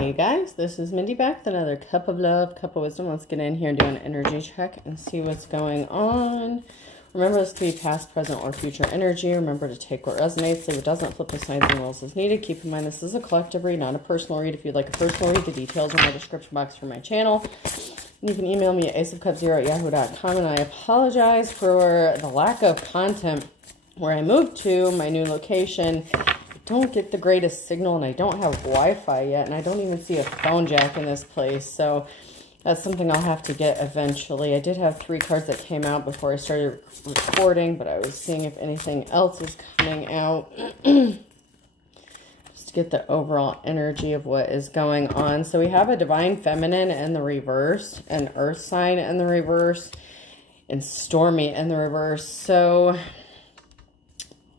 Hey guys, this is Mindy back with another cup of love, cup of wisdom. Let's get in here and do an energy check and see what's going on. Remember, this could be past, present, or future energy. Remember to take what resonates, leave what doesn't, flip the signs and rules as needed. Keep in mind this is a collective read, not a personal read. If you'd like a personal read, the details are in the description box for my channel. And you can email me at aceofcups0@yahoo.com. And I apologize for the lack of content where I moved to my new location. Don't get the greatest signal, and I don't have Wi-Fi yet, and I don't even see a phone jack in this place, so that's something I'll have to get eventually. I did have 3 cards that came out before I started recording, but I was seeing if anything else is coming out just to get the overall energy of what is going on. So we have a divine feminine in the reverse, an earth sign in the reverse, and stormy in the reverse. So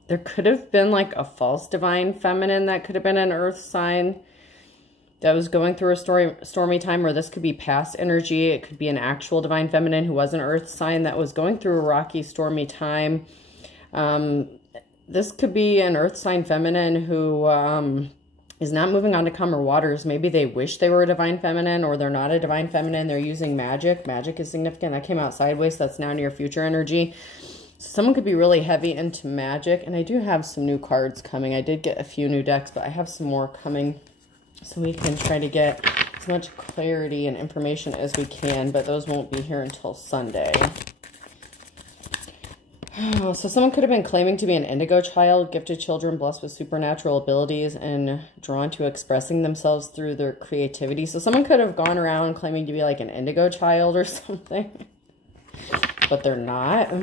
there could have been like a false divine feminine that could have been an earth sign that was going through a stormy time, or this could be past energy. It could be an actual divine feminine who was an earth sign that was going through a rocky, stormy time. This could be an earth sign feminine who is not moving on to calmer waters. Maybe they wish they were a divine feminine, or they're not a divine feminine. They're using magic. Magic is significant. That came out sideways, so that's now near future energy. Someone could be really heavy into magic, and I do have some new cards coming. I did get a few new decks, but I have some more coming, so we can try to get as much clarity and information as we can, but those won't be here until Sunday. Oh, so someone could have been claiming to be an indigo child, gifted children blessed with supernatural abilities and drawn to expressing themselves through their creativity. So someone could have gone around claiming to be like an indigo child or something, but they're not.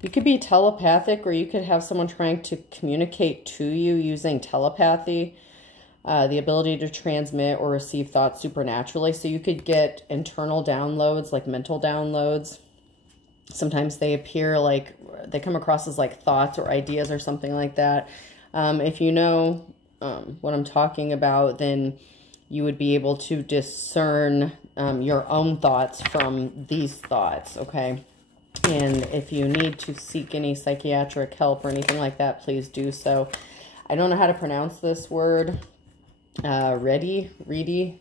You could be telepathic, or you could have someone trying to communicate to you using telepathy, the ability to transmit or receive thoughts supernaturally. So you could get internal downloads, like mental downloads. Sometimes they appear like, they come across as like thoughts or ideas or something like that. If you know what I'm talking about, then you would be able to discern your own thoughts from these thoughts, okay? And if you need to seek any psychiatric help or anything like that, please do so. I don't know how to pronounce this word. Ready,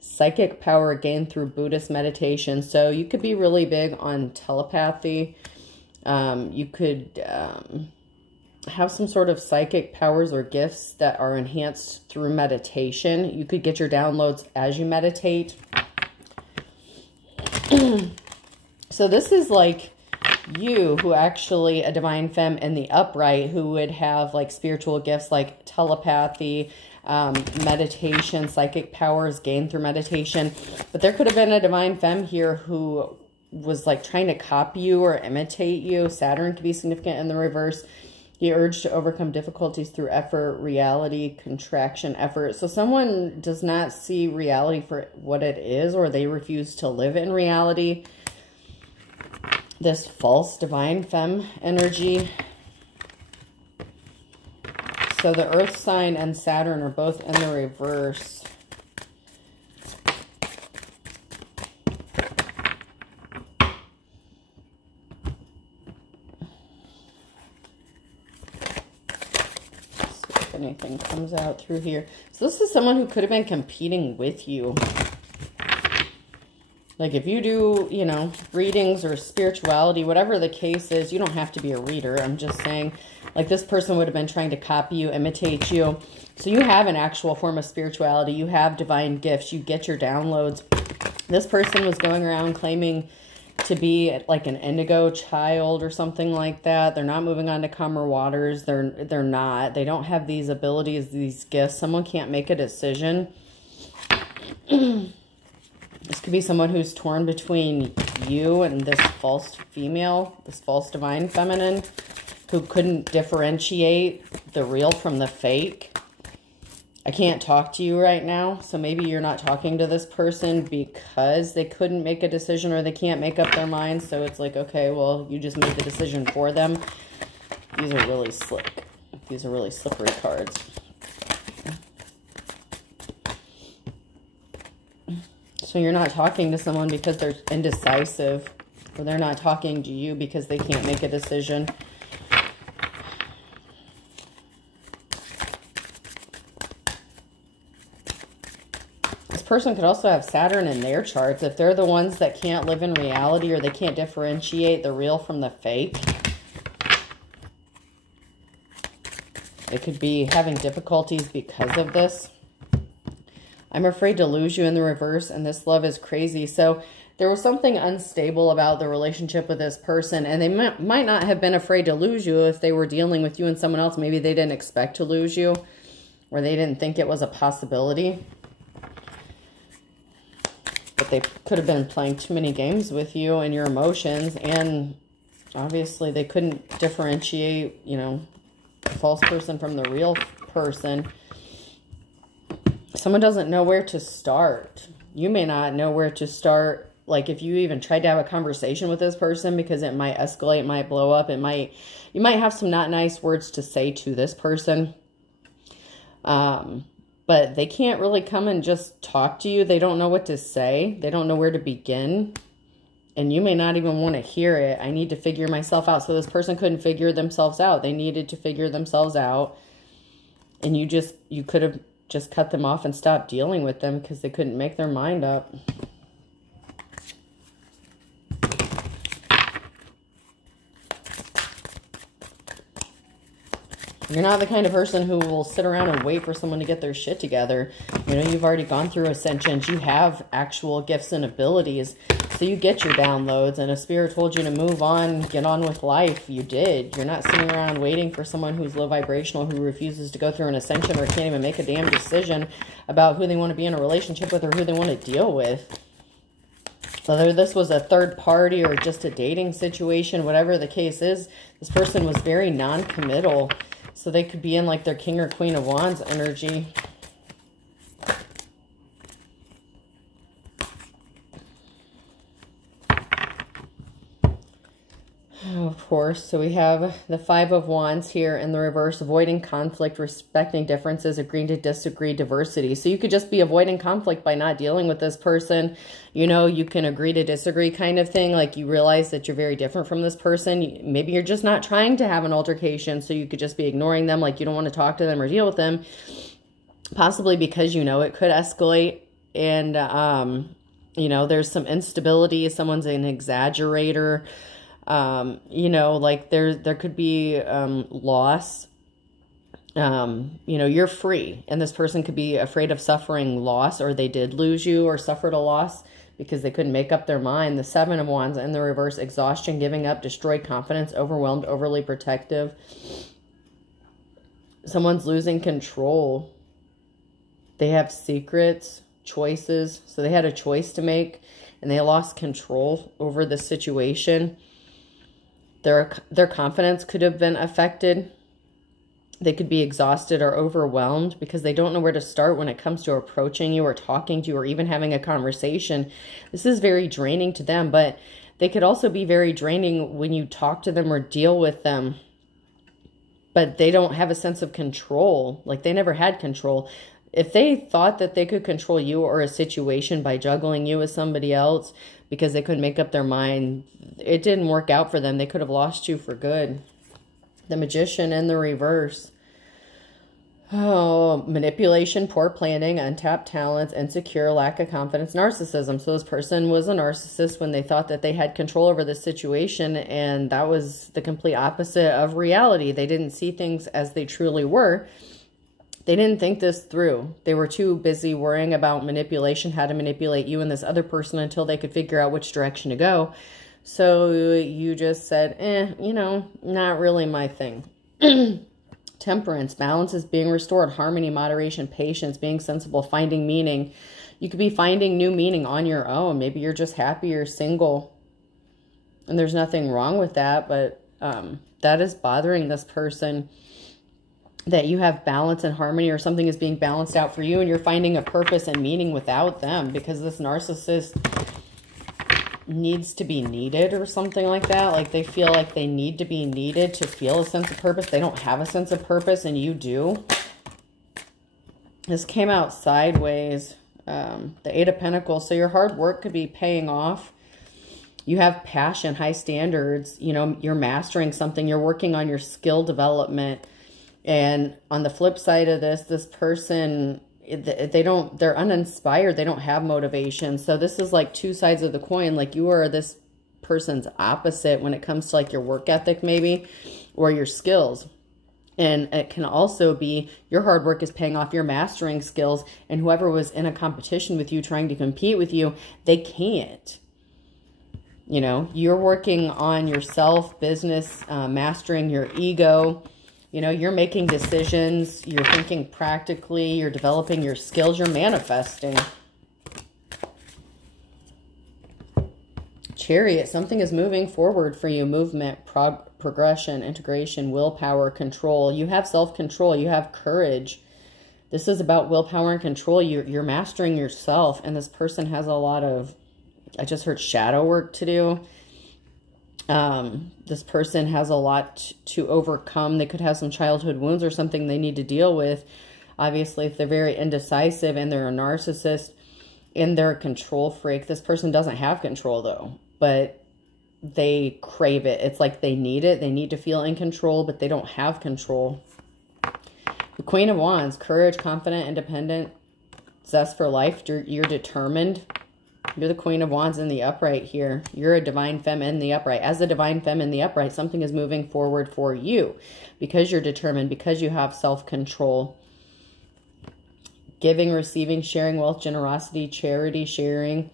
psychic power gained through Buddhist meditation. So you could be really big on telepathy. You could have some sort of psychic powers or gifts that are enhanced through meditation. You could get your downloads as you meditate. So this is like you, who actually a divine femme in the upright, who would have like spiritual gifts like telepathy, meditation, psychic powers gained through meditation. But there could have been a divine femme here who was like trying to copy you or imitate you. Saturn could be significant in the reverse. The urge to overcome difficulties through effort, reality, contraction, effort. So someone does not see reality for what it is, or they refuse to live in reality. This false divine femme energy. So the earth sign and Saturn are both in the reverse. Anything comes out through here. So this is someone who could have been competing with you. Like if you do, you know, readings or spirituality, whatever the case is, you don't have to be a reader. I'm just saying, like this person would have been trying to copy you, imitate you. So you have an actual form of spirituality. You have divine gifts. You get your downloads. This person was going around claiming to be like an indigo child or something like that. They're not moving on to calmer waters. They're not. They don't have these abilities, these gifts. Someone can't make a decision. This could be someone who's torn between you and this false female, this false divine feminine, who couldn't differentiate the real from the fake. I can't talk to you right now, so maybe you're not talking to this person because they couldn't make a decision, or they can't make up their minds. So it's like, okay, well, you just made the decision for them. These are really slick. These are really slippery cards. So you're not talking to someone because they're indecisive, or they're not talking to you because they can't make a decision. person could also have Saturn in their charts. If they're the ones that can't live in reality or they can't differentiate the real from the fake, they could be having difficulties because of this. I'm afraid to lose you in the reverse, and this love is crazy. So there was something unstable about the relationship with this person, and they might not have been afraid to lose you if they were dealing with you and someone else. Maybe they didn't expect to lose you, or they didn't think it was a possibility. But they could have been playing too many games with you and your emotions, and obviously they couldn't differentiate, you know, the false person from the real person. Someone doesn't know where to start. You may not know where to start. Like if you even tried to have a conversation with this person, because it might escalate, it might blow up, you might have some not nice words to say to this person. But they can't really come and just talk to you. They don't know what to say. They don't know where to begin. And you may not even want to hear it. I need to figure myself out. So this person couldn't figure themselves out. They needed to figure themselves out. And you could have just cut them off and stopped dealing with them because they couldn't make their mind up. You're not the kind of person who will sit around and wait for someone to get their shit together. You know, you've already gone through ascensions. You have actual gifts and abilities. So you get your downloads. And if Spirit told you to move on, get on with life, you did. You're not sitting around waiting for someone who's low vibrational, who refuses to go through an ascension or can't even make a damn decision about who they want to be in a relationship with or who they want to deal with. Whether this was a third party or just a dating situation, whatever the case is, this person was very non-committal. So they could be in like their King or Queen of Wands energy. Of course, so we have the Five of Wands here in the reverse, avoiding conflict, respecting differences, agreeing to disagree, diversity. So you could just be avoiding conflict by not dealing with this person. You know, you can agree to disagree kind of thing. Like you realize that you're very different from this person. Maybe you're just not trying to have an altercation, so you could just be ignoring them, like you don't want to talk to them or deal with them. Possibly because you know it could escalate, and you know, there's some instability. Someone's an exaggerator. You know, like there could be loss. You know, you're free, and this person could be afraid of suffering loss, or they did lose you or suffered a loss because they couldn't make up their mind. The Seven of Wands in the reverse, exhaustion, giving up, destroyed confidence, overwhelmed, overly protective. Someone's losing control. They have secrets, choices. So they had a choice to make, and they lost control over the situation. Their confidence could have been affected. They could be exhausted or overwhelmed because they don't know where to start when it comes to approaching you or talking to you or even having a conversation. This is very draining to them, but they could also be very draining when you talk to them or deal with them. But they don't have a sense of control. Like they never had control. If they thought that they could control you or a situation by juggling you with somebody else because they couldn't make up their mind, it didn't work out for them. They could have lost you for good. The Magician in the reverse. Oh, manipulation, poor planning, untapped talents, insecure, lack of confidence, narcissism. So this person was a narcissist when they thought that they had control over the situation, and that was the complete opposite of reality. They didn't see things as they truly were. They didn't think this through. They were too busy worrying about manipulation, how to manipulate you and this other person until they could figure out which direction to go. So you just said, you know, not really my thing. Temperance, balance is being restored, harmony, moderation, patience, being sensible, finding meaning. You could be finding new meaning on your own. Maybe you're just happy you're single. And there's nothing wrong with that, but that is bothering this person. That you have balance and harmony, or something is being balanced out for you, and you're finding a purpose and meaning without them, because this narcissist needs to be needed or something like that. Like they feel like they need to be needed to feel a sense of purpose. They don't have a sense of purpose, and you do. This came out sideways. The Eight of Pentacles. So your hard work could be paying off. You have passion, high standards. You know, you're mastering something. You're working on your skill development. And on the flip side of this, this person they're uninspired. They don't have motivation. So this is like two sides of the coin. Like you are this person's opposite when it comes to like your work ethic maybe, or your skills. And it can also be your hard work is paying off, your mastering skills, and whoever was in a competition with you trying to compete with you, they can't. You know, you're working on yourself, business, mastering your ego. You know, you're making decisions, you're thinking practically, you're developing your skills, you're manifesting. Chariot, something is moving forward for you. Movement, progression, integration, willpower, control. You have self-control. You have courage. This is about willpower and control. You're mastering yourself. And this person has a lot of, I just heard shadow work to do. This person has a lot to overcome. They could have some childhood wounds or something they need to deal with. Obviously, if they're very indecisive and they're a narcissist and they're a control freak, this person doesn't have control though, but they crave it. It's like they need it. They need to feel in control, but they don't have control. The Queen of Wands, courage, confident, independent, zest for life. You're determined. You're the Queen of Wands in the upright here. You're a divine femme in the upright. As a divine femme in the upright, something is moving forward for you because you're determined, because you have self-control. Giving, receiving, sharing wealth, generosity, charity, sharing,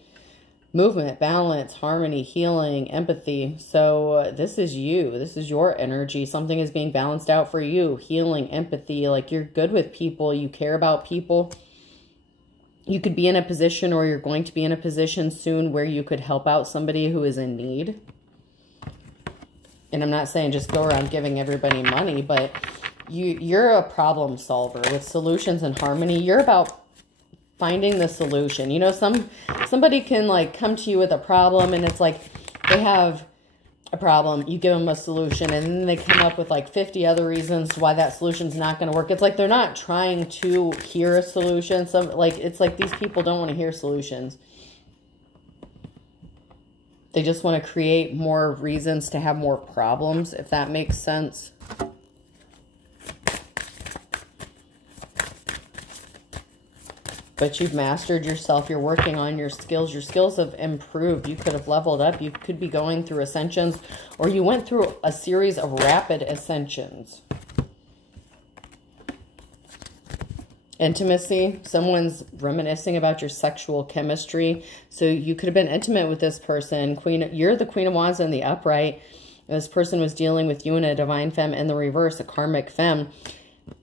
movement, balance, harmony, healing, empathy. So this is you. This is your energy. Something is being balanced out for you. Healing, empathy, like you're good with people. You care about people. You could be in a position, or you're going to be in a position soon where you could help out somebody who is in need. And I'm not saying just go around giving everybody money, but you're a problem solver with solutions and harmony. You're about finding the solution. You know, somebody can like come to you with a problem, and it's like they have a problem, you give them a solution, and then they come up with like 50 other reasons why that solution's not going to work. It's like they're not trying to hear a solution. It's like these people don't want to hear solutions. They just want to create more reasons to have more problems, if that makes sense. But you've mastered yourself. You're working on your skills. Your skills have improved. You could have leveled up. You could be going through ascensions, or you went through a series of rapid ascensions. Intimacy. Someone's reminiscing about your sexual chemistry. So you could have been intimate with this person. You're the Queen of Wands in the upright. This person was dealing with you in a divine femme in the reverse, a karmic femme.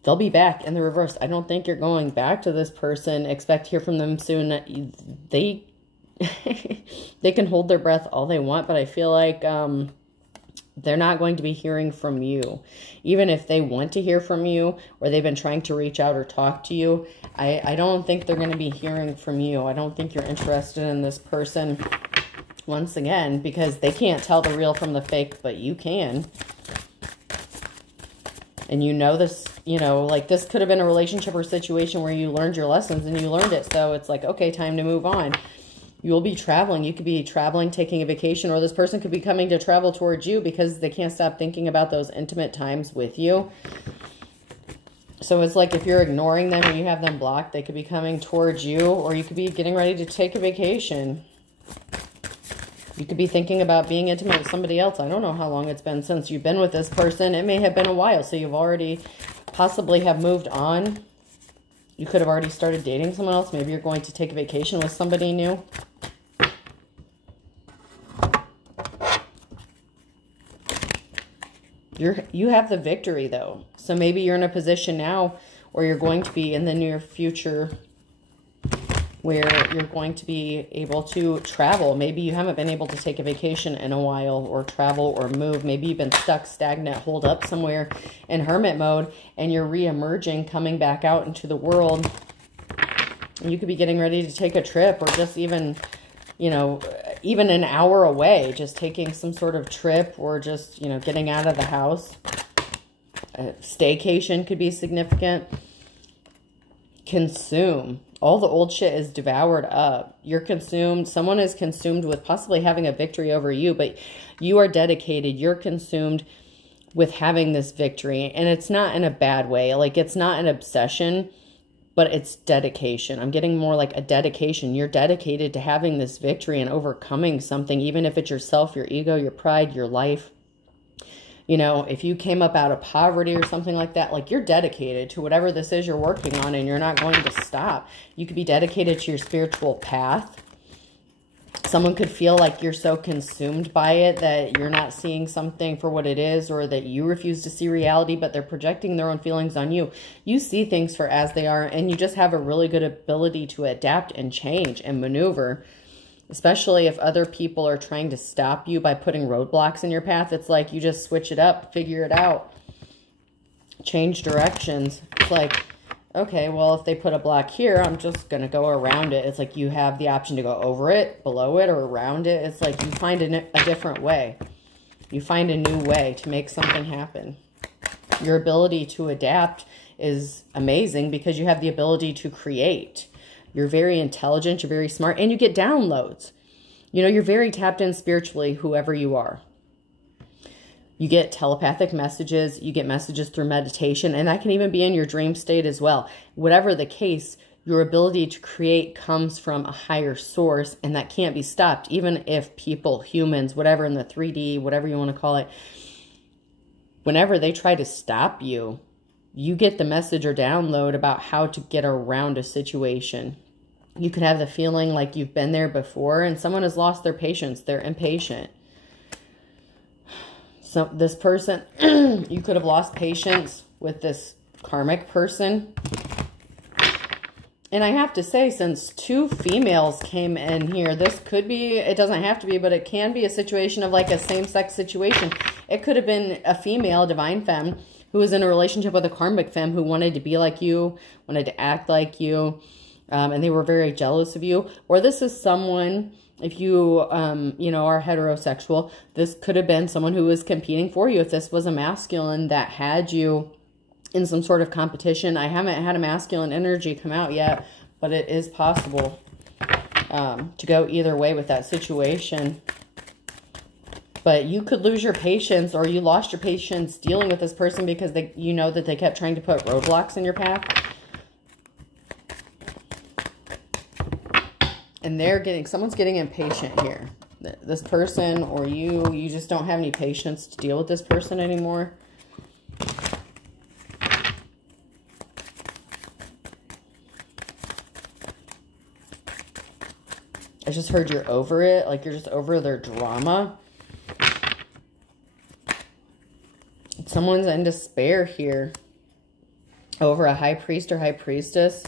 They'll be back in the reverse. I don't think you're going back to this person. Expect to hear from them soon. They can hold their breath all they want, but I feel like they're not going to be hearing from you. Even if they want to hear from you, or they've been trying to reach out or talk to you, I don't think they're going to be hearing from you. I don't think you're interested in this person once again, because they can't tell the real from the fake, but you can. And you know this, you know, like this could have been a relationship or situation where you learned your lessons and you learned it. So it's like, okay, time to move on. You'll be traveling. You could be traveling, taking a vacation, or this person could be coming to travel towards you because they can't stop thinking about those intimate times with you. So it's like if you're ignoring them and you have them blocked, they could be coming towards you, or you could be getting ready to take a vacation. You could be thinking about being intimate with somebody else. I don't know how long it's been since you've been with this person. It may have been a while, so you've already possibly have moved on. You could have already started dating someone else. Maybe you're going to take a vacation with somebody new. You have the victory, though. So maybe you're in a position now, or you're going to be in the near future, where you're going to be able to travel. Maybe you haven't been able to take a vacation in a while, or travel or move. Maybe you've been stuck, stagnant, holed up somewhere in hermit mode, and you're re-emerging, coming back out into the world. And you could be getting ready to take a trip, or just even, you know, even an hour away, just taking some sort of trip, or just, you know, getting out of the house. A staycation could be significant. Consume. All the old shit is devoured up. You're consumed. Someone is consumed with possibly having a victory over you, but you are dedicated. You're consumed with having this victory. And it's not in a bad way. Like, it's not an obsession. but it's dedication. I'm getting more like a dedication. You're dedicated to having this victory and overcoming something, even if it's yourself, your ego, your pride, your life. You know, if you came up out of poverty or something like that, like you're dedicated to whatever this is you're working on, and you're not going to stop. You could be dedicated to your spiritual path. Someone could feel like you're so consumed by it that you're not seeing something for what it is, or that you refuse to see reality, but they're projecting their own feelings on you. You see things for as they are, and you just have a really good ability to adapt and change and maneuver, especially if other people are trying to stop you by putting roadblocks in your path. It's like you just switch it up, figure it out, change directions. It's like, okay, well, if they put a block here, I'm just going to go around it. It's like you have the option to go over it, below it, or around it. It's like you find a different way. You find a new way to make something happen. Your ability to adapt is amazing because you have the ability to create. You're very intelligent, you're very smart, and you get downloads. You know, you're very tapped in spiritually, whoever you are. You get telepathic messages, you get messages through meditation, and that can even be in your dream state as well. Whatever the case, your ability to create comes from a higher source, and that can't be stopped, even if people, humans, whatever in the 3D, whatever you want to call it, whenever they try to stop you, you get the message or download about how to get around a situation. You could have the feeling like you've been there before, and someone has lost their patience, they're impatient. So this person, you could have lost patience with this karmic person. And I have to say, since 2 females came in here, this could be, it doesn't have to be, but it can be a situation of like a same-sex situation. It could have been a female, divine femme, who was in a relationship with a karmic femme who wanted to be like you, wanted to act like you, and they were very jealous of you. Or this is someone... If you, you know, are heterosexual, this could have been someone who was competing for you. If this was a masculine that had you in some sort of competition. I haven't had a masculine energy come out yet, but it is possible to go either way with that situation. But you could lose your patience, or you lost your patience dealing with this person because you know that they kept trying to put roadblocks in your path. And someone's getting impatient here. This person or you just don't have any patience to deal with this person anymore. I just heard you're over it. Like you're just over their drama. Someone's in despair here over a high priest or high priestess,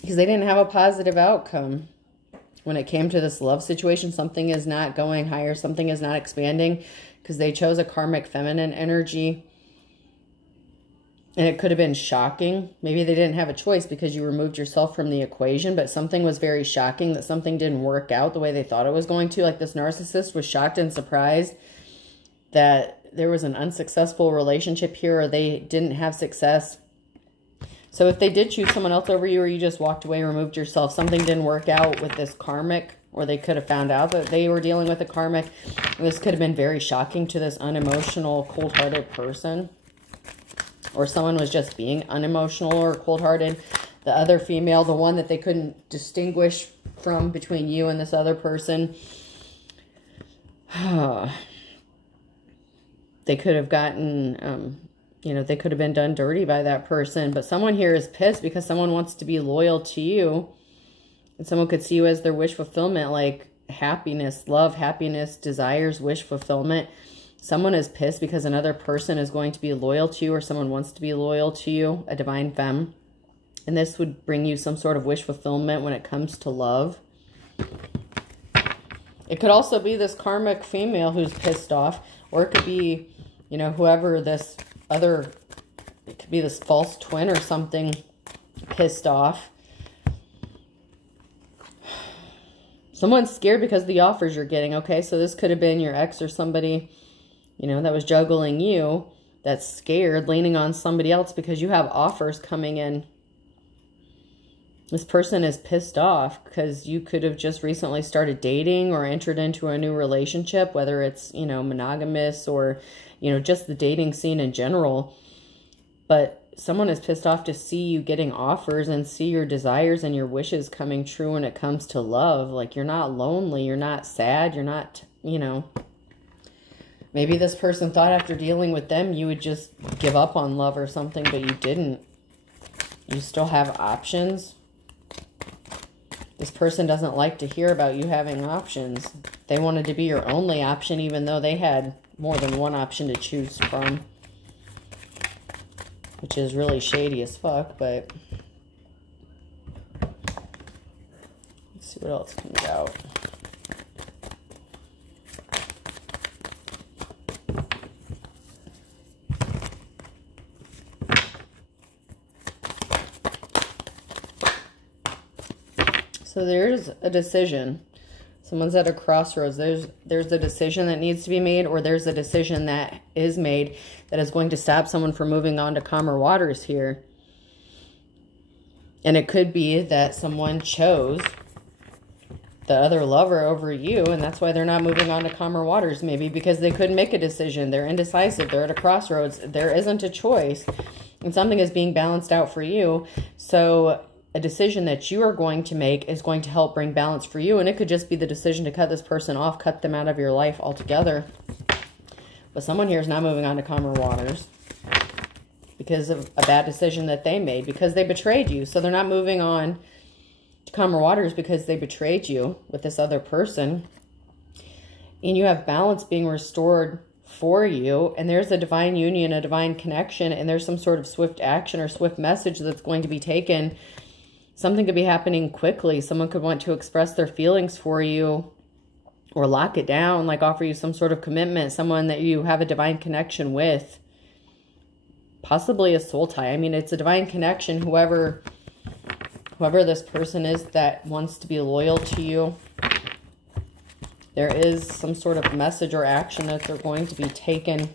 because they didn't have a positive outcome when it came to this love situation. Something is not going higher. Something is not expanding because they chose a karmic feminine energy. And it could have been shocking. Maybe they didn't have a choice because you removed yourself from the equation, but something was very shocking, that something didn't work out the way they thought it was going to. Like this narcissist was shocked and surprised that there was an unsuccessful relationship here, or they didn't have success. So if they did choose someone else over you, or you just walked away, removed yourself, something didn't work out with this karmic, or they could have found out that they were dealing with a karmic. This could have been very shocking to this unemotional, cold-hearted person. Or someone was just being unemotional or cold-hearted. The other female, the one that they couldn't distinguish from between you and this other person. They could have gotten... you know, they could have been done dirty by that person. But someone here is pissed because someone wants to be loyal to you. And someone could see you as their wish fulfillment, like happiness, love, happiness, desires, wish fulfillment. Someone is pissed because another person is going to be loyal to you, or someone wants to be loyal to you, a divine femme. And this would bring you some sort of wish fulfillment when it comes to love. It could also be this karmic female who's pissed off. Or it could be, you know, whoever this... it could be this false twin or something, pissed off. Someone's scared because of the offers you're getting. Okay, so this could have been your ex or somebody, you know, that was juggling you, that's scared, leaning on somebody else because you have offers coming in. This person is pissed off because you could have just recently started dating or entered into a new relationship, whether it's, you know, monogamous or, you know, just the dating scene in general. But someone is pissed off to see you getting offers and see your desires and your wishes coming true when it comes to love. Like, you're not lonely, you're not sad, you're not, you know. Maybe this person thought after dealing with them you would just give up on love or something, but you didn't. You still have options. This person doesn't like to hear about you having options. They wanted to be your only option, even though they had more than one option to choose from. Which is really shady as fuck, but let's see what else comes out. So there's a decision. Someone's at a crossroads. There's a decision that needs to be made, or there's a decision that is made that is going to stop someone from moving on to calmer waters here. And it could be that someone chose the other lover over you, and that's why they're not moving on to calmer waters. Maybe because they couldn't make a decision. They're indecisive. They're at a crossroads. There isn't a choice. And something is being balanced out for you. So a decision that you are going to make is going to help bring balance for you. And it could just be the decision to cut this person off, cut them out of your life altogether. But someone here is not moving on to calmer waters because of a bad decision that they made, because they betrayed you. So they're not moving on to calmer waters because they betrayed you with this other person. And you have balance being restored for you. And there's a divine union, a divine connection, and there's some sort of swift action or swift message that's going to be taken. Something could be happening quickly. Someone could want to express their feelings for you or lock it down, like offer you some sort of commitment, someone that you have a divine connection with. Possibly a soul tie. I mean, it's a divine connection. Whoever this person is that wants to be loyal to you, there is some sort of message or action that they're going to be taking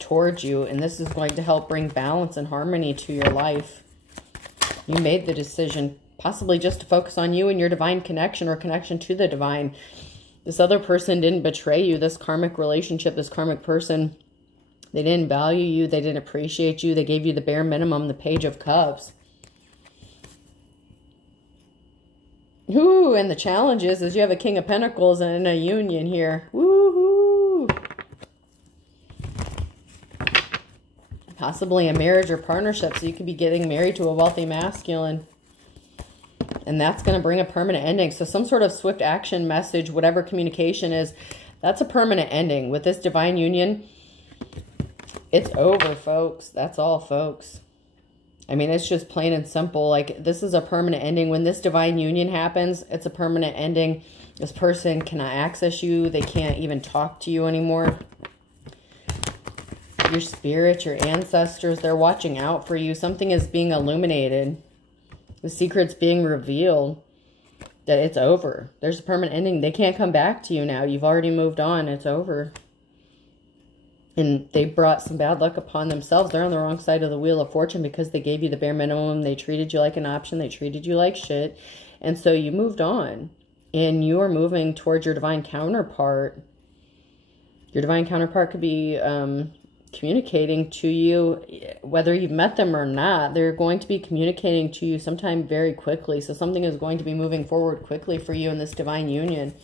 towards you, and this is going to help bring balance and harmony to your life. You made the decision possibly just to focus on you and your divine connection or connection to the divine. This other person didn't betray you. This karmic relationship, this karmic person, they didn't value you. They didn't appreciate you. They gave you the bare minimum, the Page of Cups. Ooh, and the challenge is you have a King of Pentacles and a union here. Woohoo! Possibly a marriage or partnership, so you could be getting married to a wealthy masculine. And that's going to bring a permanent ending. So some sort of swift action message, whatever communication is, that's a permanent ending. With this divine union, it's over, folks. That's all, folks. I mean, it's just plain and simple. Like, this is a permanent ending. When this divine union happens, it's a permanent ending. This person cannot access you. They can't even talk to you anymore. Your spirit, your ancestors, they're watching out for you. Something is being illuminated. The secret's being revealed. That it's over. There's a permanent ending. They can't come back to you now. You've already moved on. It's over. And they brought some bad luck upon themselves. They're on the wrong side of the wheel of fortune because they gave you the bare minimum. They treated you like an option. They treated you like shit. And so you moved on. And you are moving towards your divine counterpart. Your divine counterpart could be communicating to you, whether you've met them or not. They're going to be communicating to you sometime very quickly. So something is going to be moving forward quickly for you in this divine union.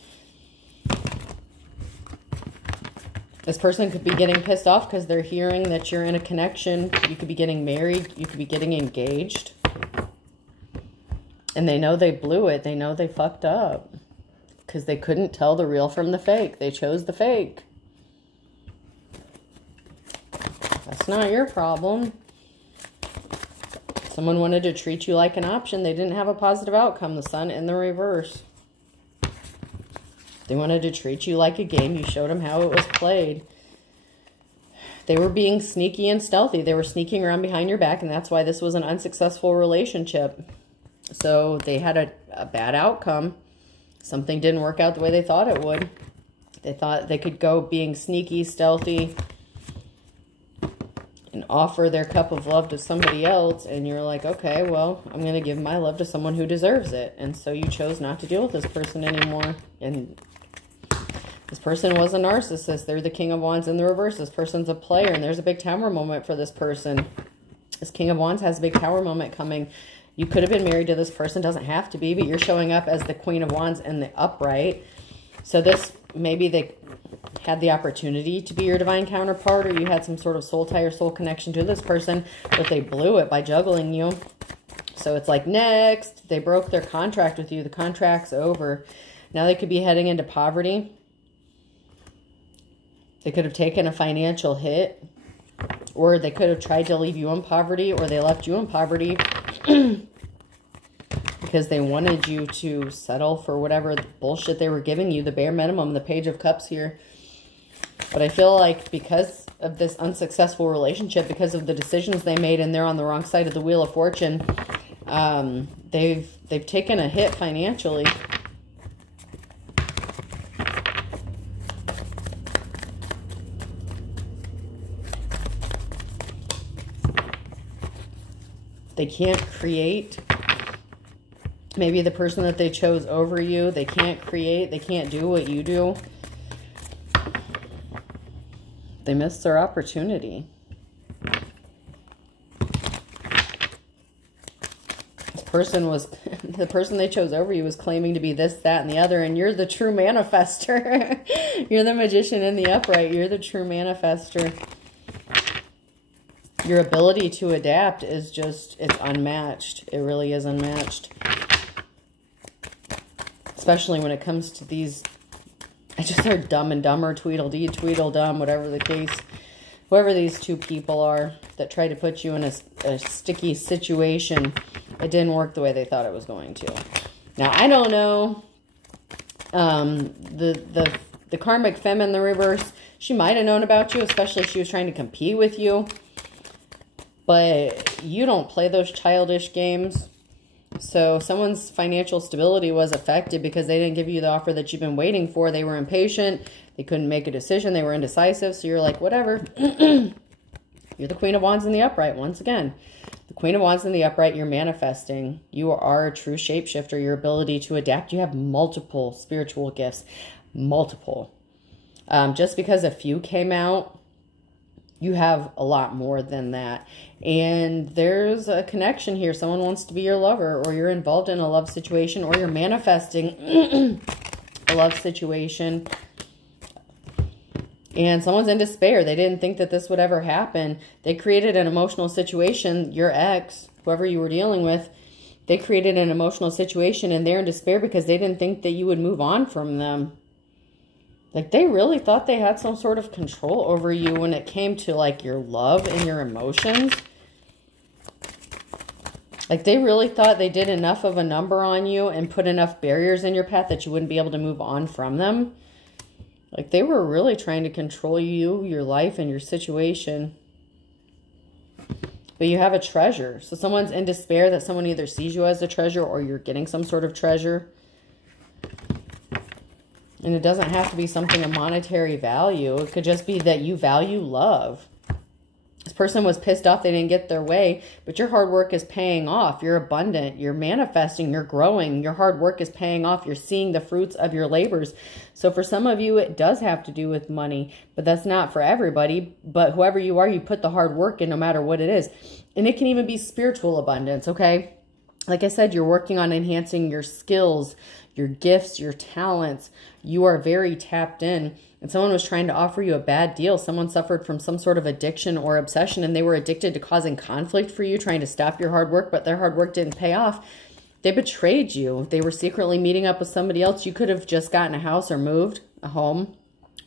This person could be getting pissed off because they're hearing that you're in a connection. You could be getting married. You could be getting engaged. And they know they blew it. They know they fucked up because they couldn't tell the real from the fake. They chose the fake. That's not your problem. Someone wanted to treat you like an option. They didn't have a positive outcome. The Sun in the reverse. They wanted to treat you like a game. You showed them how it was played. They were being sneaky and stealthy. They were sneaking around behind your back, and that's why this was an unsuccessful relationship. So they had a bad outcome. Something didn't work out the way they thought it would. They thought they could go being sneaky, stealthy, and offer their cup of love to somebody else, and you're like, okay, well, I'm going to give my love to someone who deserves it. And so you chose not to deal with this person anymore, and This person was a narcissist. They're the King of Wands in the reverse. This person's a player, and there's a big Tower moment for this person. This King of Wands has a big Tower moment coming. You could have been married to this person. Doesn't have to be, but you're showing up as the Queen of Wands in the upright. So this, maybe they had the opportunity to be your divine counterpart, or you had some sort of soul tie or soul connection to this person, but they blew it by juggling you. So it's like, next, they broke their contract with you. The contract's over. Now they could be heading into poverty. They could have taken a financial hit, or they could have tried to leave you in poverty, or they left you in poverty because they wanted you to settle for whatever bullshit they were giving you, the bare minimum, the Page of Cups here. But I feel like because of this unsuccessful relationship, because of the decisions they made, and they're on the wrong side of the Wheel of Fortune, they've taken a hit financially. They can't create. Maybe the person that they chose over you, they can't create. They can't do what you do. They missed their opportunity. This person was, the person they chose over you was claiming to be this, that, and the other, and you're the true manifestor. You're the magician in the upright. You're the true manifestor. Your ability to adapt is just, it's unmatched. It really is unmatched. Especially when it comes to these, I just heard Dumb and Dumber, Tweedledee, Tweedledum, whatever the case. Whoever these two people are that try to put you in a sticky situation, it didn't work the way they thought it was going to. Now, I don't know. The karmic femme in the reverse, she might have known about you, especially if she was trying to compete with you. But you don't play those childish games. So someone's financial stability was affected because they didn't give you the offer that you've been waiting for. They were impatient. They couldn't make a decision. They were indecisive. So you're like, whatever. You're the Queen of Wands in the upright. Once again, the Queen of Wands in the upright, you're manifesting. You are a true shapeshifter. Your ability to adapt. You have multiple spiritual gifts. Multiple. Just because a few came out, you have a lot more than that. And there's a connection here. Someone wants to be your lover, or you're involved in a love situation, or you're manifesting a love situation. And someone's in despair. They didn't think that this would ever happen. They created an emotional situation. Your ex, whoever you were dealing with, they created an emotional situation, and they're in despair because they didn't think that you would move on from them. Like, they really thought they had some sort of control over you when it came to, like, your love and your emotions. Like, they really thought they did enough of a number on you and put enough barriers in your path that you wouldn't be able to move on from them. Like, they were really trying to control you, your life, and your situation. But you have a treasure. So someone's in despair that someone either sees you as a treasure, or you're getting some sort of treasure. And it doesn't have to be something of monetary value. It could just be that you value love. This person was pissed off they didn't get their way, but your hard work is paying off. You're abundant. You're manifesting. You're growing. Your hard work is paying off. You're seeing the fruits of your labors. So for some of you, it does have to do with money, but that's not for everybody. But whoever you are, you put the hard work in no matter what it is. And it can even be spiritual abundance, okay? Like I said, you're working on enhancing your skills, your gifts, your talents. You are very tapped in. And someone was trying to offer you a bad deal. Someone suffered from some sort of addiction or obsession, and they were addicted to causing conflict for you, trying to stop your hard work, but their hard work didn't pay off. They betrayed you. They were secretly meeting up with somebody else. You could have just gotten a house or moved a home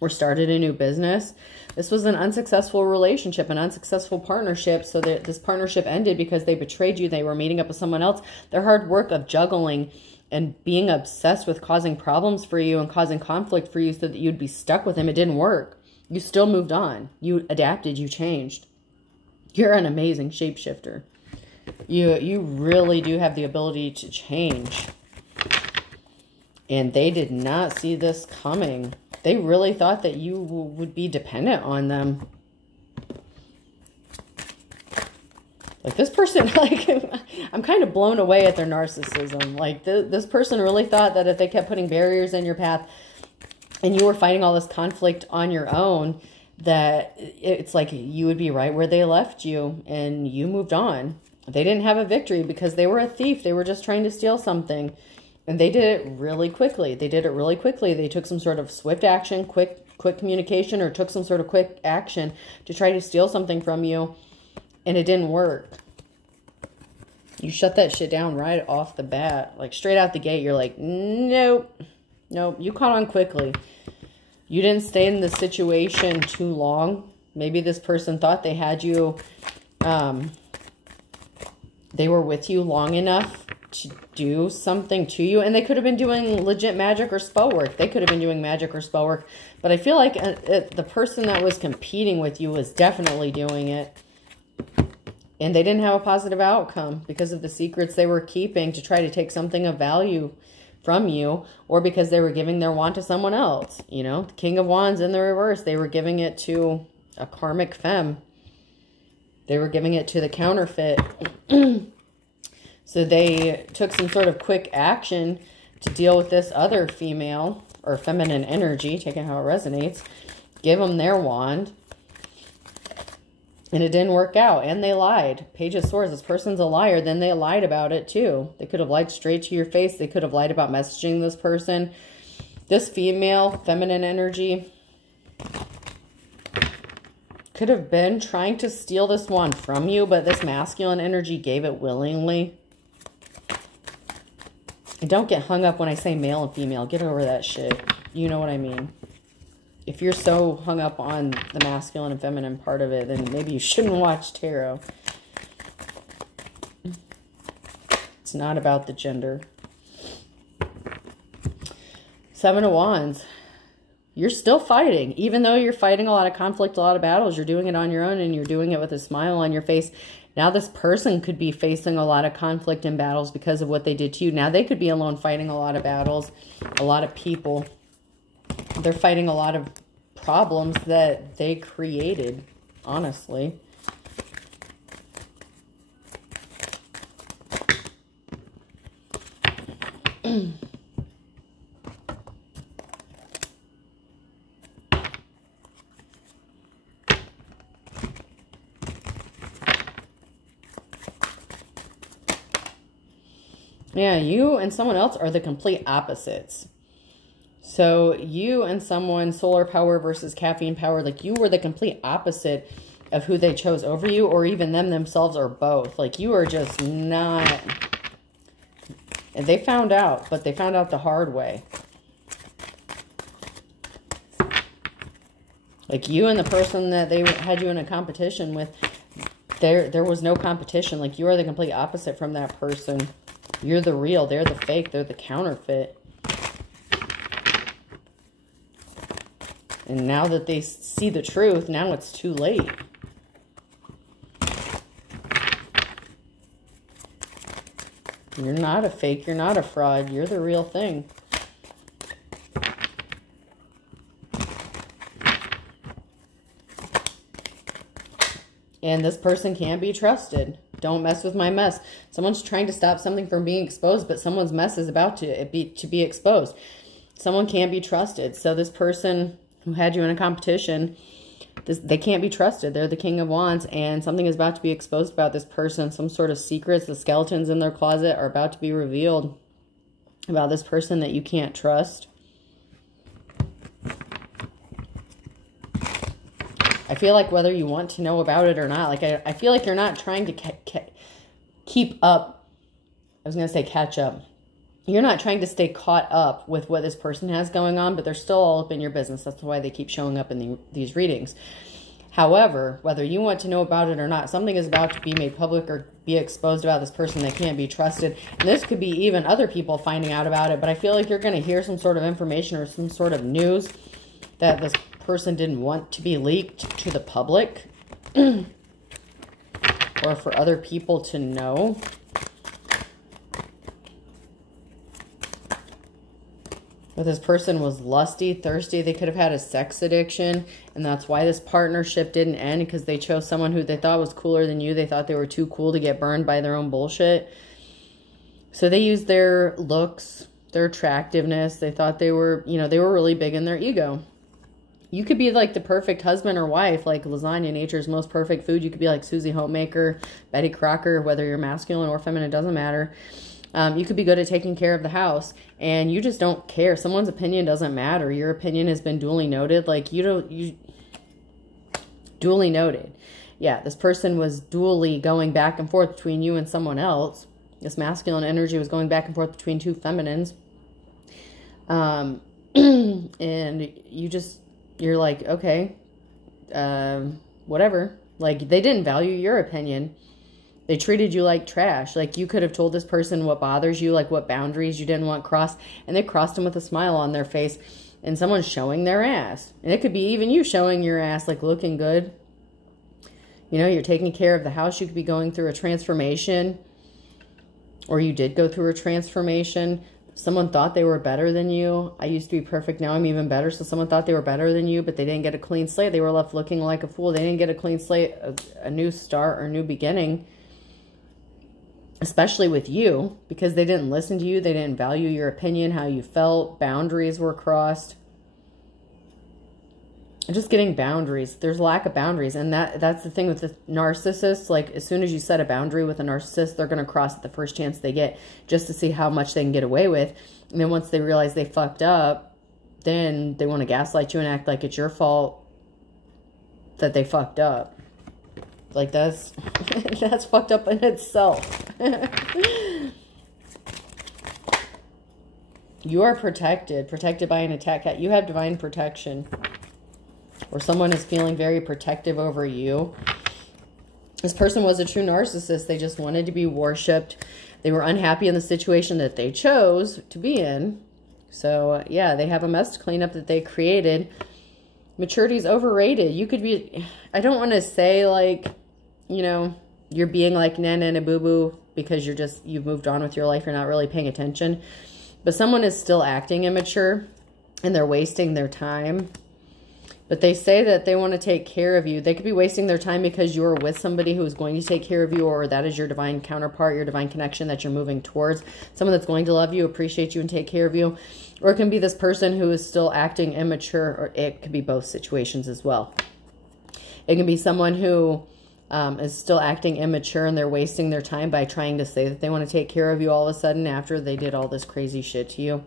or started a new business. This was an unsuccessful relationship, an unsuccessful partnership. So that this partnership ended because they betrayed you. They were meeting up with someone else. Their hard work of juggling and being obsessed with causing problems for you and causing conflict for you so that you'd be stuck with him, it didn't work. You still moved on. You adapted. You changed. You're an amazing shapeshifter. You really do have the ability to change. And they did not see this coming. They really thought that you would be dependent on them. Like, this person, like, I'm kind of blown away at their narcissism. Like, this person really thought that if they kept putting barriers in your path, and you were fighting all this conflict on your own, that it's like you would be right where they left you and you moved on. They didn't have a victory because they were a thief. They were just trying to steal something. And they did it really quickly. They did it really quickly. They took some sort of swift action, quick communication, or took some sort of quick action to try to steal something from you. And it didn't work. You shut that shit down right off the bat. Like straight out the gate, you're like, nope. Nope. You caught on quickly. You didn't stay in the situation too long. Maybe this person thought they had you, they were with you long enough to do something to you. And they could have been doing legit magic or spell work. They could have been doing magic or spell work. But I feel like the person that was competing with you was definitely doing it. And they didn't have a positive outcome because of the secrets they were keeping to try to take something of value from you, or because they were giving their wand to someone else. You know, the King of Wands in the reverse, they were giving it to a karmic femme. They were giving it to the counterfeit. So they took some sort of quick action to deal with this other female or feminine energy, taking how it resonates, give them their wand. And it didn't work out. And they lied. Page of Swords. This person's a liar. Then they lied about it too. They could have lied straight to your face. They could have lied about messaging this person. This female, feminine energy, could have been trying to steal this wand from you. But this masculine energy gave it willingly. And don't get hung up when I say male and female. Get over that shit. You know what I mean. If you're so hung up on the masculine and feminine part of it, then maybe you shouldn't watch tarot. It's not about the gender. Seven of Wands. You're still fighting. Even though you're fighting a lot of conflict, a lot of battles, you're doing it on your own and you're doing it with a smile on your face. Now this person could be facing a lot of conflict and battles because of what they did to you. Now they could be alone fighting a lot of battles, a lot of people. They're fighting a lot of problems that they created, honestly. Yeah, you and someone else are the complete opposites. So you and someone, solar power versus caffeine power, like you were the complete opposite of who they chose over you, or even them themselves, or both. Like you are just not... And they found out, but they found out the hard way. Like you and the person that they had you in a competition with, there was no competition. Like you are the complete opposite from that person. You're the real, they're the fake, they're the counterfeit. And now that they see the truth, now it's too late. You're not a fake, you're not a fraud, you're the real thing. And this person can't be trusted. Don't mess with my mess. Someone's trying to stop something from being exposed, but someone's mess is about to be exposed. Someone can't be trusted. So this person who had you in a competition, they can't be trusted. They're the King of Wands, and something is about to be exposed about this person. Some sort of secrets, the skeletons in their closet are about to be revealed about this person that you can't trust. I feel like whether you want to know about it or not, like I feel like you're not trying to keep up. I was going to say catch up. You're not trying to stay caught up with what this person has going on, but they're still all up in your business. That's why they keep showing up in these readings. However, whether you want to know about it or not, something is about to be made public or be exposed about this person that can't be trusted. And this could be even other people finding out about it, but I feel like you're going to hear some sort of information or some sort of news that this person didn't want to be leaked to the public or for other people to know. But this person was lusty, thirsty. They could have had a sex addiction. And that's why this partnership didn't end, because they chose someone who they thought was cooler than you. They thought they were too cool to get burned by their own bullshit. So they used their looks, their attractiveness. They thought they were, you know, they were really big in their ego. You could be like the perfect husband or wife, like lasagna, nature's most perfect food. You could be like Susie Homemaker, Betty Crocker, whether you're masculine or feminine, it doesn't matter. You could be good at taking care of the house, and you just don't care. Someone's opinion doesn't matter. Your opinion has been duly noted. Like, duly noted. Yeah, this person was dually going back and forth between you and someone else. This masculine energy was going back and forth between two feminines. And you're like, okay, whatever. Like, they didn't value your opinion. They treated you like trash. Like, you could have told this person what bothers you, like what boundaries you didn't want crossed, and they crossed them with a smile on their face, and someone's showing their ass. And it could be even you showing your ass, like looking good. You know, you're taking care of the house. You could be going through a transformation, or you did go through a transformation. Someone thought they were better than you. I used to be perfect. Now I'm even better. So someone thought they were better than you, but they didn't get a clean slate. They were left looking like a fool. They didn't get a clean slate, a new start or a new beginning, especially with you, because they didn't listen to you. They didn't value your opinion, how you felt. Boundaries were crossed. Just getting boundaries. There's a lack of boundaries. And that's the thing with the narcissists. Like, as soon as you set a boundary with a narcissist, they're going to cross it the first chance they get just to see how much they can get away with. And then once they realize they fucked up, then they want to gaslight you and act like it's your fault that they fucked up. Like, that's fucked up in itself. You are protected by an attack cat. You have divine protection. Or someone is feeling very protective over you. This person was a true narcissist. They just wanted to be worshipped. They were unhappy in the situation that they chose to be in. So, yeah, they have a mess to clean up that they created. Maturity is overrated. You could be, I don't want to say, like, you know, you're being like na boo boo because you've moved on with your life. You're not really paying attention. But someone is still acting immature and they're wasting their time. But they say that they want to take care of you. They could be wasting their time because you're with somebody who is going to take care of you, or that is your divine counterpart, your divine connection that you're moving towards. Someone that's going to love you, appreciate you, and take care of you. Or it can be this person who is still acting immature, or it could be both situations as well. It can be someone who is still acting immature and they're wasting their time by trying to say that they want to take care of you all of a sudden after they did all this crazy shit to you.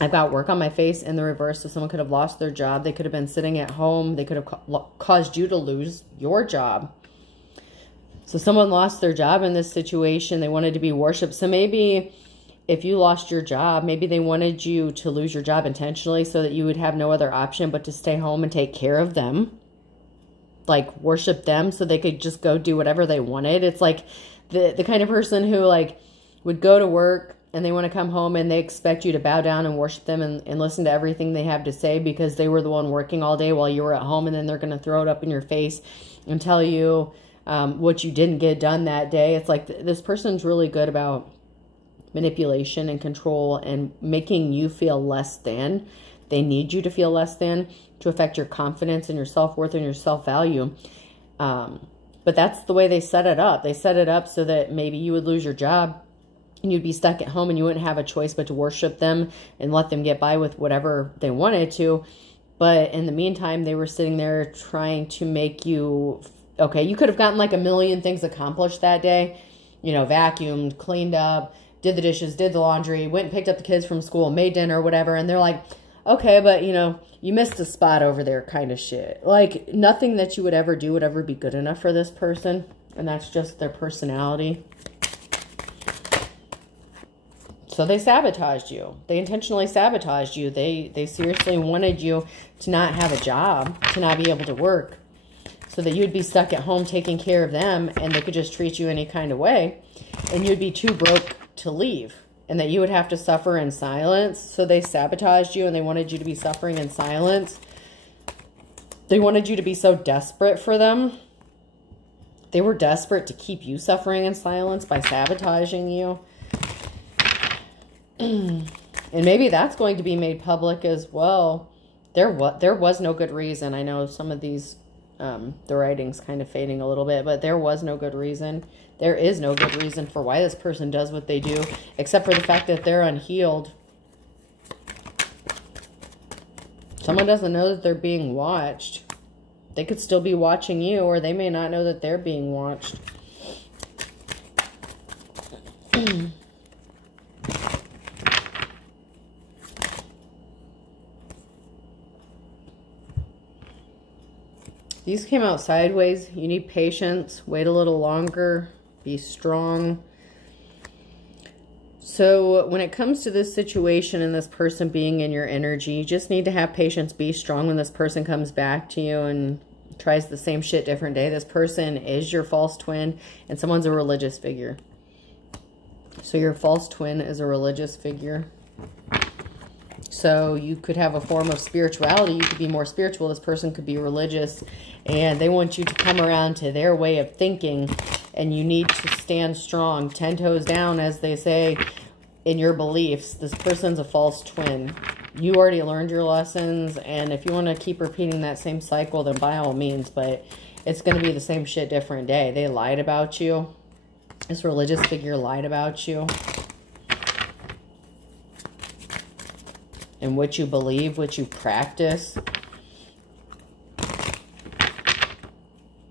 I've got work on my face in the reverse. So someone could have lost their job. They could have been sitting at home. They could have caused you to lose your job. So someone lost their job in this situation. They wanted to be worshipped. So maybe if you lost your job, maybe they wanted you to lose your job intentionally so that you would have no other option but to stay home and take care of them. Like, worship them so they could just go do whatever they wanted. It's like the kind of person who, like, would go to work and they want to come home and they expect you to bow down and worship them and listen to everything they have to say because they were the one working all day while you were at home, and then they're going to throw it up in your face and tell you what you didn't get done that day. It's like this person's really good about manipulation and control and making you feel less than. They need you to feel less than to affect your confidence and your self-worth and your self-value. But that's the way they set it up. They set it up so that maybe you would lose your job and you'd be stuck at home and you wouldn't have a choice but to worship them and let them get by with whatever they wanted to. But in the meantime, they were sitting there trying to make you, okay, you could have gotten like a million things accomplished that day. You know, vacuumed, cleaned up, did the dishes, did the laundry, went and picked up the kids from school, made dinner, whatever. And they're like, okay, but, you know, you missed a spot over there kind of shit. Like, nothing that you would ever do would ever be good enough for this person. And that's just their personality. So they sabotaged you. They intentionally sabotaged you. They seriously wanted you to not have a job, to not be able to work, so that you'd be stuck at home taking care of them and they could just treat you any kind of way. And you'd be too broke to leave. And that you would have to suffer in silence. So they sabotaged you and they wanted you to be suffering in silence. They wanted you to be so desperate for them. They were desperate to keep you suffering in silence by sabotaging you. And maybe that's going to be made public as well. There was no good reason. I know some of these The writing's kind of fading a little bit, but there was no good reason. There is no good reason for why this person does what they do, except for the fact that they're unhealed. Someone doesn't know that they're being watched. They could still be watching you, or they may not know that they're being watched. These came out sideways. You need patience. Wait a little longer. Be strong. So when it comes to this situation and this person being in your energy, you just need to have patience. Be strong when this person comes back to you and tries the same shit different day. This person is your false twin, and someone's a religious figure. So your false twin is a religious figure. So you could have a form of spirituality. You could be more spiritual. This person could be religious, and they want you to come around to their way of thinking, and you need to stand strong, 10 toes down, as they say, in your beliefs. This person's a false twin. You already learned your lessons, and if you want to keep repeating that same cycle, then by all means, but it's going to be the same shit different day. They lied about you. This religious figure lied about you. And what you believe, what you practice.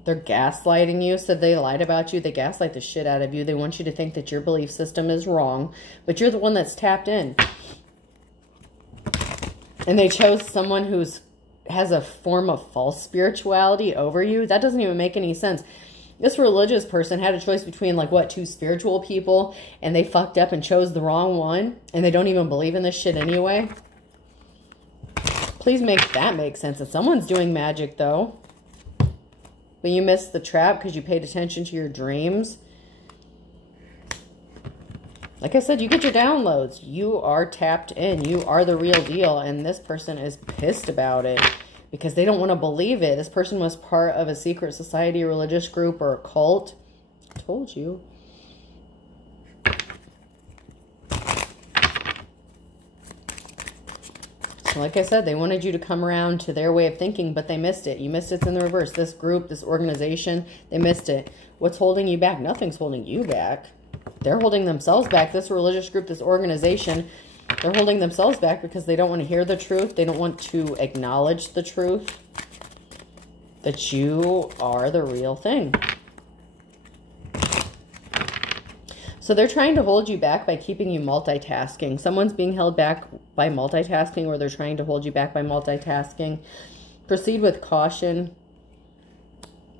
They're gaslighting you. So they lied about you. They gaslight the shit out of you. They want you to think that your belief system is wrong, but you're the one that's tapped in. And they chose someone who's has a form of false spirituality over you. That doesn't even make any sense. This religious person had a choice between, like, what, two spiritual people, and they fucked up and chose the wrong one, and they don't even believe in this shit anyway. Please make that make sense. And someone's doing magic, though. But you missed the trap because you paid attention to your dreams. Like I said, you get your downloads. You are tapped in. You are the real deal. And this person is pissed about it because they don't want to believe it. This person was part of a secret society, a religious group, or a cult. I told you. So like I said, they wanted you to come around to their way of thinking, but they missed it. You missed it in the reverse. This group, this organization, they missed it. What's holding you back? Nothing's holding you back. They're holding themselves back. This religious group, this organization, they're holding themselves back because they don't want to hear the truth. They don't want to acknowledge the truth that you are the real thing. So they're trying to hold you back by keeping you multitasking. Someone's being held back by multitasking, or they're trying to hold you back by multitasking. Proceed with caution.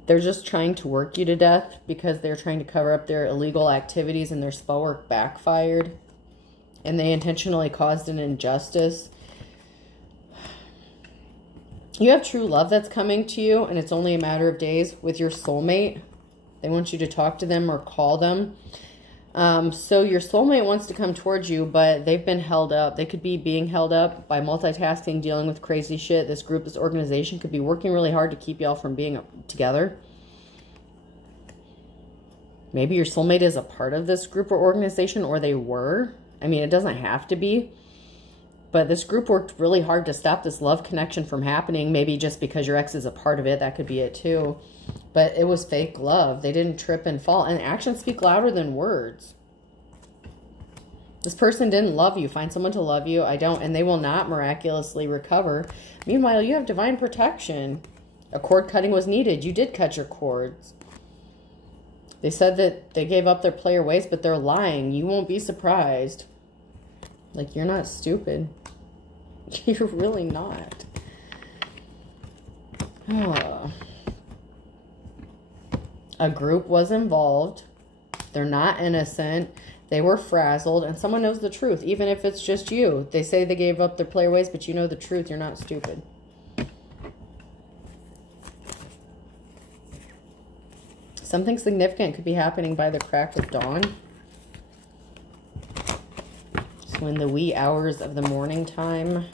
They're just trying to work you to death because they're trying to cover up their illegal activities, and their spell work backfired. And they intentionally caused an injustice. You have true love that's coming to you, and it's only a matter of days with your soulmate. They want you to talk to them or call them. So your soulmate wants to come towards you, but they've been held up. They could be being held up by multitasking, dealing with crazy shit. This group, this organization could be working really hard to keep y'all from being together. Maybe your soulmate is a part of this group or organization, or they were. I mean, it doesn't have to be. But this group worked really hard to stop this love connection from happening. Maybe just because your ex is a part of it. That could be it too. But it was fake love. They didn't trip and fall. And actions speak louder than words. This person didn't love you. Find someone to love you. I don't. And they will not miraculously recover. Meanwhile, you have divine protection. A cord cutting was needed. You did cut your cords. They said that they gave up their player ways, but they're lying. You won't be surprised. Like, you're not stupid. You're really not. Oh. A group was involved. They're not innocent. They were frazzled, and someone knows the truth, even if it's just you. They say they gave up their player ways, but you know the truth. You're not stupid. Something significant could be happening by the crack of dawn. So in the wee hours of the morning time.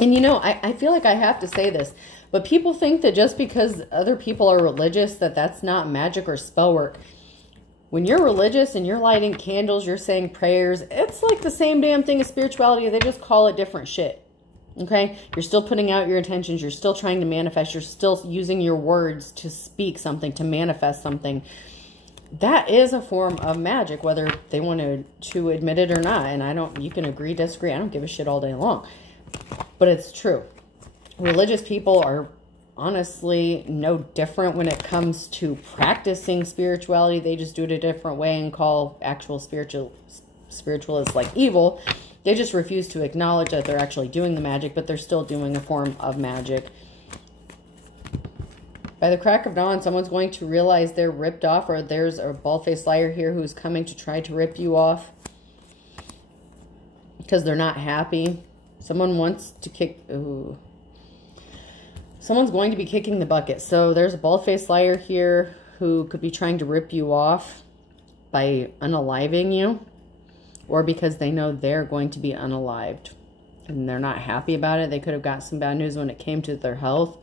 And you know, I feel like I have to say this, but people think that just because other people are religious, that that's not magic or spell work. When you're religious and you're lighting candles, you're saying prayers, it's like the same damn thing as spirituality. They just call it different shit. Okay? You're still putting out your intentions. You're still trying to manifest. You're still using your words to speak something, to manifest something. That is a form of magic, whether they want to admit it or not. And you can agree, disagree. I don't give a shit all day long. But it's true. Religious people are honestly no different when it comes to practicing spirituality. They just do it a different way and call actual spiritualists like evil. They just refuse to acknowledge that they're actually doing the magic, but they're still doing a form of magic. By the crack of dawn, someone's going to realize they're ripped off, or there's a bald-faced liar here who's coming to try to rip you off because they're not happy. Someone wants to kick... Ooh. Someone's going to be kicking the bucket. So there's a bald-faced liar here who could be trying to rip you off by unaliving you, or because they know they're going to be unalived and they're not happy about it. They could have got some bad news when it came to their health.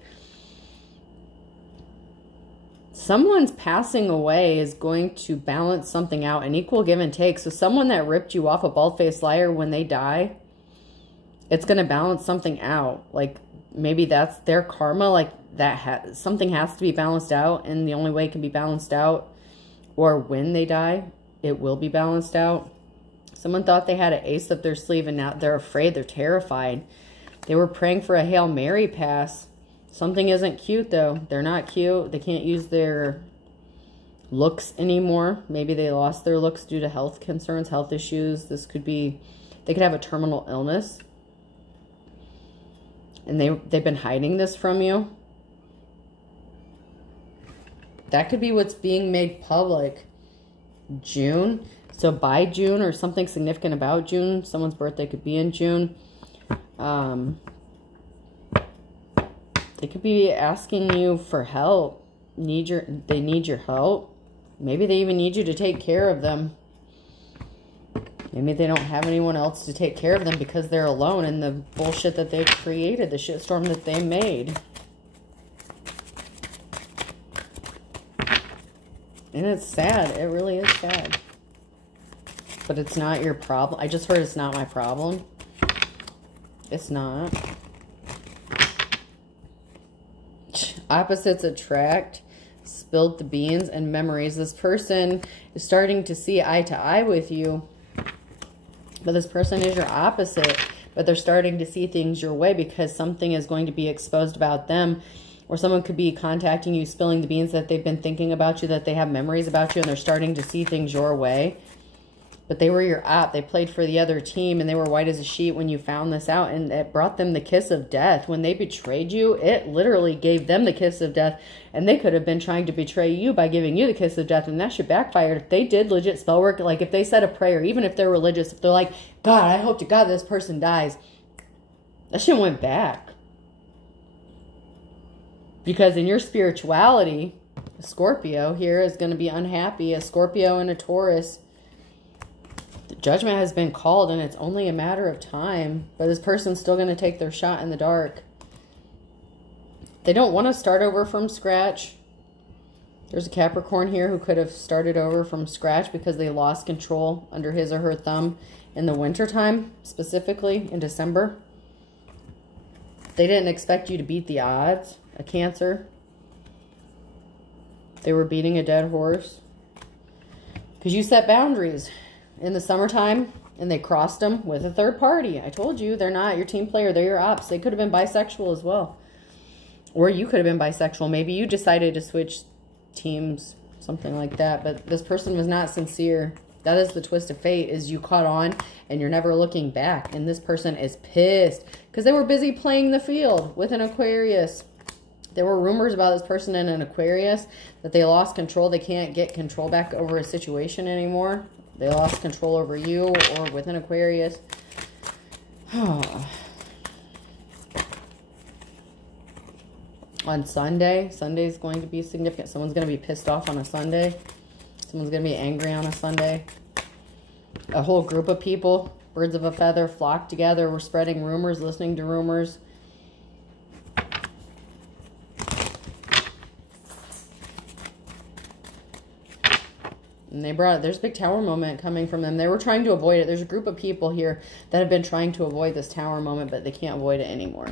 Someone's passing away is going to balance something out, an equal give and take. So someone that ripped you off, a bald-faced liar, when they die, it's going to balance something out. Like, maybe that's their karma. Like, something has to be balanced out, and the only way it can be balanced out, or when they die, it will be balanced out. Someone thought they had an ace up their sleeve, and now they're afraid. They're terrified. They were praying for a Hail Mary pass. Something isn't cute, though. They're not cute. They can't use their looks anymore. Maybe they lost their looks due to health concerns, health issues. This could be, they could have a terminal illness. And they've been hiding this from you. That could be what's being made public. June. So by June, or something significant about June. Someone's birthday could be in June. They could be asking you for help. They need your help. Maybe they even need you to take care of them. Maybe they don't have anyone else to take care of them because they're alone in the bullshit that they've created, the shitstorm that they made. And it's sad. It really is sad. But it's not your problem. I just heard it's not my problem. It's not. Opposites attract. Spilled the beans and memories. This person is starting to see eye to eye with you. But this person is your opposite. But they're starting to see things your way because something is going to be exposed about them. Or someone could be contacting you, spilling the beans that they've been thinking about you, that they have memories about you, and they're starting to see things your way. But they were your op. They played for the other team, and they were white as a sheet when you found this out, and it brought them the kiss of death. When they betrayed you, it literally gave them the kiss of death, and they could have been trying to betray you by giving you the kiss of death, and that shit backfired. If they did legit spell work, like if they said a prayer, even if they're religious, if they're like, God, I hope to God this person dies, that shit went back. Because in your spirituality, a Scorpio here is going to be unhappy. A Scorpio and a Taurus, the judgment has been called, and it's only a matter of time. But this person's still going to take their shot in the dark. They don't want to start over from scratch. There's a Capricorn here who could have started over from scratch because they lost control under his or her thumb in the wintertime, specifically in December. They didn't expect you to beat the odds. A Cancer. They were beating a dead horse. Because you set boundaries in the summertime, and they crossed them with a third party. I told you, they're not your team player. They're your ops. They could have been bisexual as well. Or you could have been bisexual. Maybe you decided to switch teams, something like that. But this person was not sincere. That is the twist of fate, is you caught on and you're never looking back. And this person is pissed because they were busy playing the field with an Aquarius. There were rumors about this person in an Aquarius that they lost control. They can't get control back over a situation anymore. They lost control over you or with an Aquarius. On Sunday, Sunday's going to be significant. Someone's going to be pissed off on a Sunday. Someone's going to be angry on a Sunday. A whole group of people, birds of a feather, flock together. We're spreading rumors, listening to rumors. And there's a big tower moment coming from them. They were trying to avoid it. There's a group of people here that have been trying to avoid this tower moment, but they can't avoid it anymore.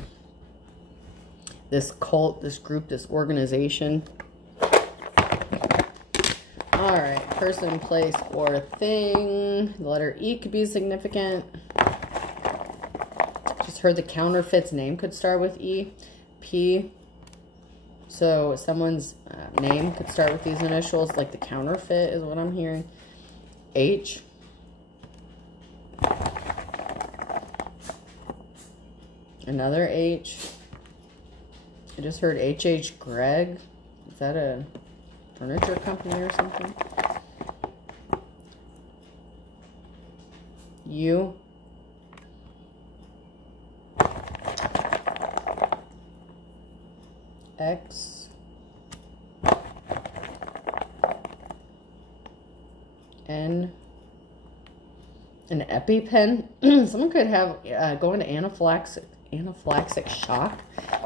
This cult, this group, this organization. All right, person, place, or thing. The letter E could be significant. Just heard the counterfeit's name could start with E. P. So someone's name could start with these initials, like the counterfeit is what I'm hearing. H. Another H. I just heard H.H. Gregg. Is that a furniture company or something? U. X. N. An EpiPen. Someone could have go into anaphylactic shock.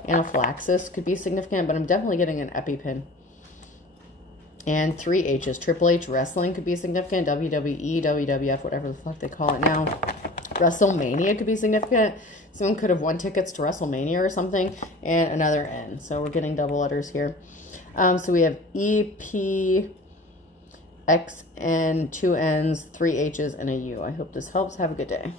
Anaphylaxis could be significant, but I'm definitely getting an EpiPen. And 3 H's. Triple H wrestling could be significant. WWE, WWF, whatever the fuck they call it now. WrestleMania could be significant. Someone could have won tickets to WrestleMania or something. And another N. So we're getting double letters here. So we have E, P, X, N, 2 N's, 3 H's, and a U. I hope this helps. Have a good day.